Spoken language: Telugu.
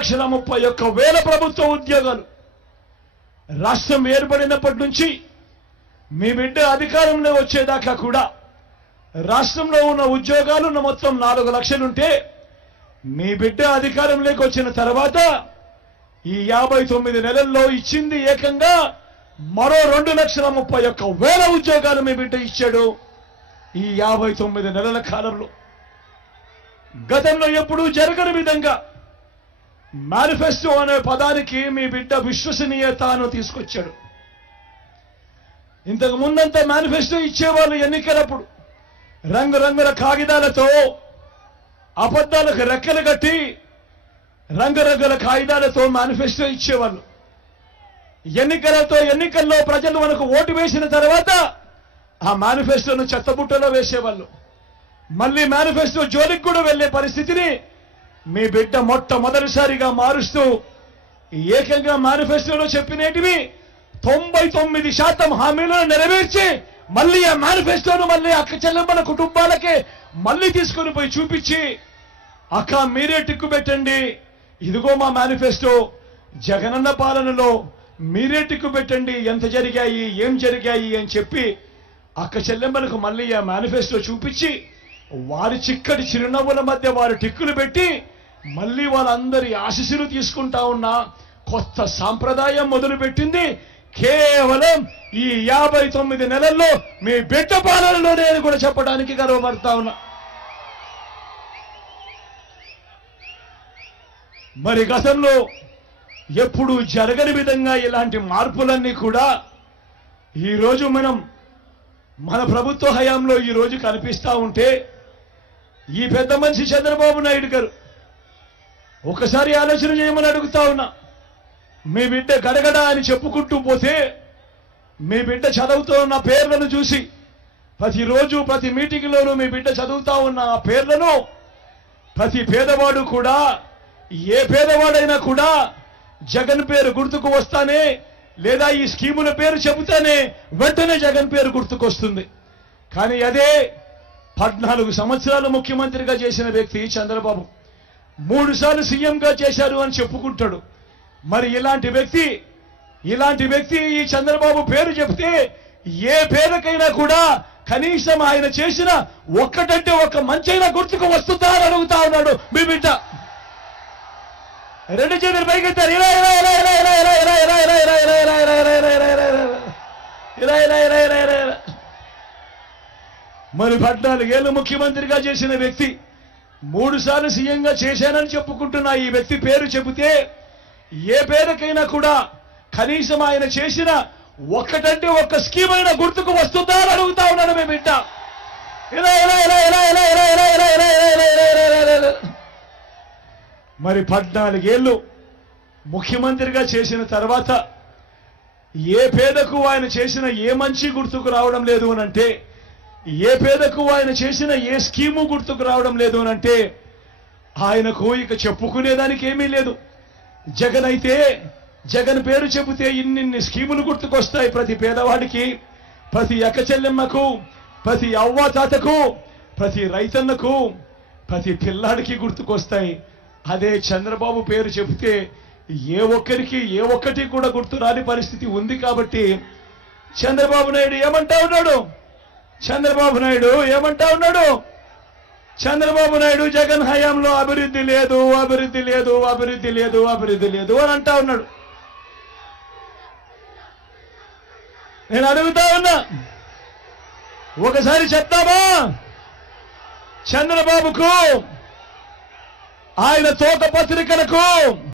2,31,000 ప్రభుత్వ ఉద్యోగాలు రాష్ట్రం ఏర్పడినప్పటి నుంచి మీ బిడ్డ అధికారంలో వచ్చేదాకా కూడా రాష్ట్రంలో ఉన్న ఉద్యోగాలు మొత్తం 4 లక్షలుంటే మీ బిడ్డ అధికారంలోకి వచ్చిన తర్వాత ఈ 59 నెలల్లో ఇచ్చింది ఏకంగా మరో 2,31,000 ఉద్యోగాలు మీ బిడ్డ ఇచ్చాడు ఈ 59 నెలల కాలంలో. గతంలో ఎప్పుడూ జరగని విధంగా మేనిఫెస్టో అనే పదానికి మీ బిడ్డ విశ్వసనీయతను తీసుకొచ్చాడు. ఇంతకు ముందంతా మేనిఫెస్టో ఇచ్చేవాళ్ళు ఎన్నికలప్పుడు రంగురంగుల కాగితాలతో అబద్ధాలకు రెక్కలు కట్టి రంగురంగుల కాగితాలతో మేనిఫెస్టో ఇచ్చేవాళ్ళు. ఎన్నికల్లో ప్రజలు మనకు ఓటు వేసిన తర్వాత ఆ మేనిఫెస్టోను చెత్తబుట్టలో వేసేవాళ్ళు. మళ్ళీ మేనిఫెస్టో జోలికి కూడా వెళ్లే పరిస్థితిని మీ బిడ్డ మొట్టమొదటిసారిగా మారుస్తూ ఏకంగా మేనిఫెస్టోలో చెప్పినేటివి 99% హామీలను నెరవేర్చి మళ్ళీ ఆ మేనిఫెస్టోను మళ్ళీ అక్క చెల్లెమ్మల కుటుంబాలకే మళ్ళీ తీసుకుని పోయి చూపించి, అక్క మీరే టిక్కు పెట్టండి, ఇదిగో మా మేనిఫెస్టో, జగనన్న పాలనలో మీరే టిక్కు పెట్టండి, ఎంత జరిగాయి ఏం జరిగాయి అని చెప్పి అక్క చెల్లెమ్మలకు మళ్ళీ ఆ మేనిఫెస్టో చూపించి వారి చిక్కటి చిరునవ్వుల మధ్య వారు టిక్కులు పెట్టి మళ్ళీ వాళ్ళందరి ఆశీస్సులు తీసుకుంటా ఉన్న కొత్త సాంప్రదాయం మొదలుపెట్టింది కేవలం ఈ 59 నెలల్లో మీ బిడ్డ పాలనలో నేను కూడా చెప్పడానికి గర్వపడతా ఉన్నా. మరి గతంలో ఎప్పుడు జరగని విధంగా ఇలాంటి మార్పులన్నీ కూడా ఈరోజు మన ప్రభుత్వ హయాంలో ఈరోజు కనిపిస్తా ఉంటే ఈ పెద్ద మనిషి చంద్రబాబు నాయుడు గారు ఒకసారి ఆలోచన చేయమని అడుగుతా ఉన్నా. మీ బిడ్డ గడగడ అని చెప్పుకుంటూ పోతే మీ బిడ్డ చదువుతూ ఉన్న పేర్లను చూసి ప్రతిరోజు ప్రతి మీటింగ్లోనూ మీ బిడ్డ చదువుతా ఉన్న ఆ పేర్లను ప్రతి పేదవాడు కూడా, ఏ పేదవాడైనా కూడా జగన్ పేరు గుర్తుకు వస్తానే లేదా ఈ స్కీముల పేరు చెబుతానే వెంటనే జగన్ పేరు గుర్తుకొస్తుంది. కానీ అదే 14 సంవత్సరాలు ముఖ్యమంత్రిగా చేసిన వ్యక్తి చంద్రబాబు 3 సార్లు సీఎంగా చేశారు అని చెప్పుకుంటాడు. మరి ఇలాంటి వ్యక్తి ఈ చంద్రబాబు పేరు చెబితే ఏ పేరుకైనా కూడా కనీసం ఆయన చేసిన ఒక్కటంటే ఒక్క మంచైనా గుర్తుకు వస్తుందా అని అడుగుతా ఉన్నాడు మీ బిడ్డ. 2 చేతులు పైకెత్తారు. మరి 14 ఏళ్ళు ముఖ్యమంత్రిగా చేసిన వ్యక్తి 3 సార్లు సీఎంగా చేశానని చెప్పుకుంటున్న ఈ వ్యక్తి పేరు చెబితే ఏ పేరుకైనా కూడా కనీసం ఆయన చేసిన ఒక్కటంటే ఒక్క స్కీమ్ అయినా గుర్తుకు వస్తుందా అని అడుగుతా ఉన్నాడు మీ బిడ్డ. మరి 14 ఏళ్ళు ముఖ్యమంత్రిగా చేసిన తర్వాత ఏ పేదకు ఆయన చేసిన ఏ మంచి గుర్తుకు రావడం లేదు అనంటే, ఏ పేదకు ఆయన చేసిన ఏ స్కీము గుర్తుకు రావడం లేదు అనంటే ఆయనకు ఇక చెప్పుకునేదానికి ఏమీ లేదు. జగన్ పేరు చెబితే ఇన్ని స్కీములు గుర్తుకొస్తాయి ప్రతి పేదవాడికి, ప్రతి అక్క చెల్లెమ్మకు, ప్రతి అవ్వ తాతకు, ప్రతి రైతన్నకు, ప్రతి పిల్లాడికి గుర్తుకొస్తాయి. అదే చంద్రబాబు పేరు చెబితే ఏ ఒక్కటి కూడా గుర్తు రాని పరిస్థితి ఉంది. కాబట్టి చంద్రబాబు నాయుడు ఏమంటా ఉన్నాడు? చంద్రబాబు నాయుడు జగన్ హయాంలో అభివృద్ధి లేదు అని అంటా ఉన్నాడు. నేను అడుగుతా ఉన్నా, ఒకసారి చెప్తామా చంద్రబాబుకు ఆయన తోక పత్రికలకు